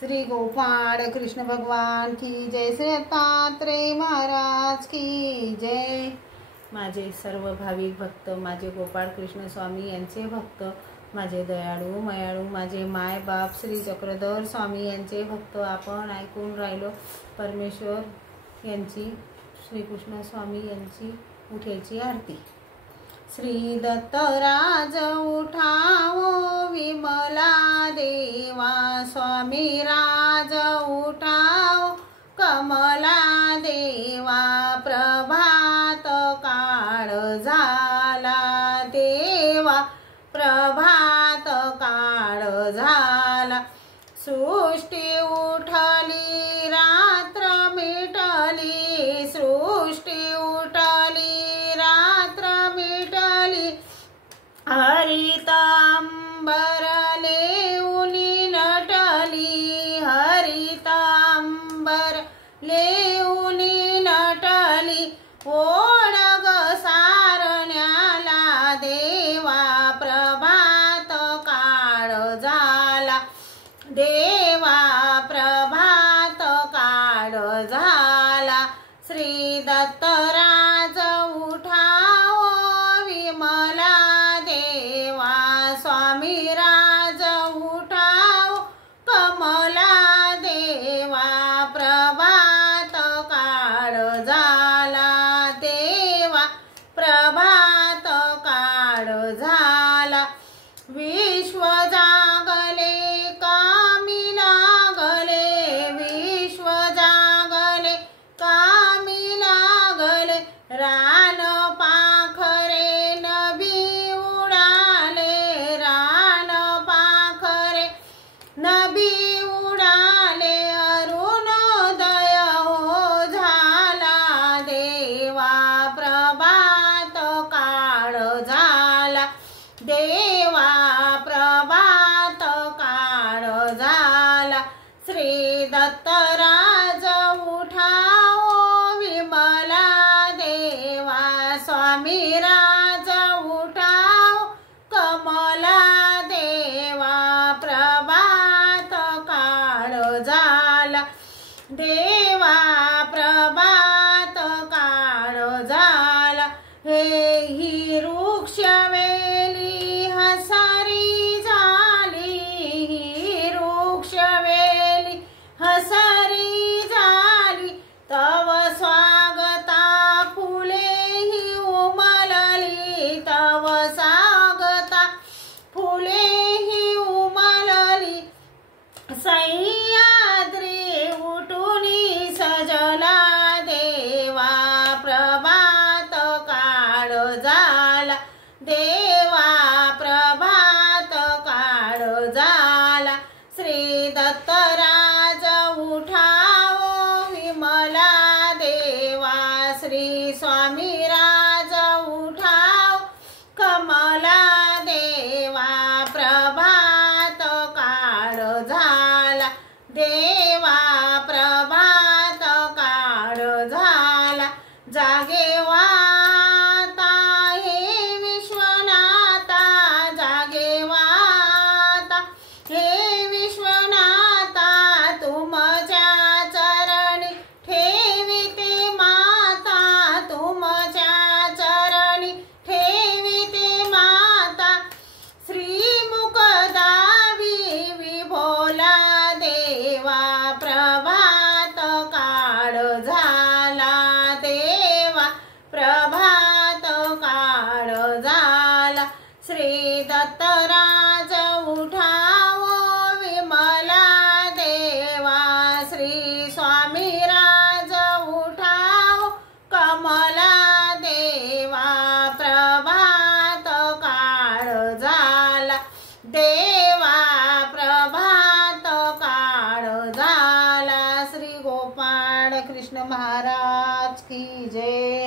श्री गोपाळ कृष्ण भगवान की जय, श्री दत्तात्रेय महाराज की जय। माझे सर्व भाविक भक्त, माझे गोपाळ कृष्ण स्वामी यांचे भक्त, माझे दयाळू मयाळू माझे माय बाप श्री चक्रधर स्वामी यांचे भक्त आपण ऐकून राहिलो परमेश्वर यांची, श्रीकृष्ण स्वामी यांची उठेची आरती। श्री दत्तराज उठावो विमला देवा, स्वामी राज उठावो कमला देवा, प्रभात काळ झाला देवा, प्रभात काळ झाला। सृष्टी उठली रात्र मिटली, सृष्टी उठली रात्र मिटली, हरित अंबर लेऊनी नटली, हरित अंबर लेऊनी नटली, ओढग सारण्याला देवा, प्रभात काळ झाला देवा, प्रभात काळ झाला। श्री दत्तराज उठावो विमला देवा, स्वामी राज उठावो कमला देवा, प्रभात काळ झाला देवा, प्रभात काळ झाला। विश्व जागले कामी लागले, विश्व जागले कामी लागले, रान पाखरे नभी उडाले, रान पाखरे नभी उडाले, अरुणोदय हो झाला देवा, प्रभात काळ झाला देवा, प्रभात काळ झाला। श्री दत्तराज उठावो विमला देवा, स्वामी राज उठावो कमला देवा, प्रभात काळ झाला देवा, प्रभात काळ झाला। हे ही वृक्ष वेली हसारी झाली, ही वृक्ष वेली हसारी झाली, तव स्वागता फुलेही उमलली, तव स्वागता फुलेही उमलली, सह्याद्री उठुनी सजला देवा, प्रभात काळ झाला देवा, प्रभात काळ झाला। श्री दत्तराज उठावो विमला देवा, श्री स्वामी राज उठावो कमला देवा, प्रभात काळ झाला देवा, प्रभात काळ झाला। जागे वाता हे विश्वनाथा, जागे वाता हे विश्वनाथा, तुमच्या चरणी ठेविते माता, तुमच्या चरणी ठेविते माता, श्रीमुखदावी विभोला देवा, प्रभात काळ झाला देवा, प्रभात काळ झाला। श्री दत्तराज उठावो विमला देवा, श्री स्वामी राज उठावो कमला देवा, प्रभात काळ झाला देवा, प्रभात काळ झाला। श्री गोपाळ कृष्ण महाराज की जय।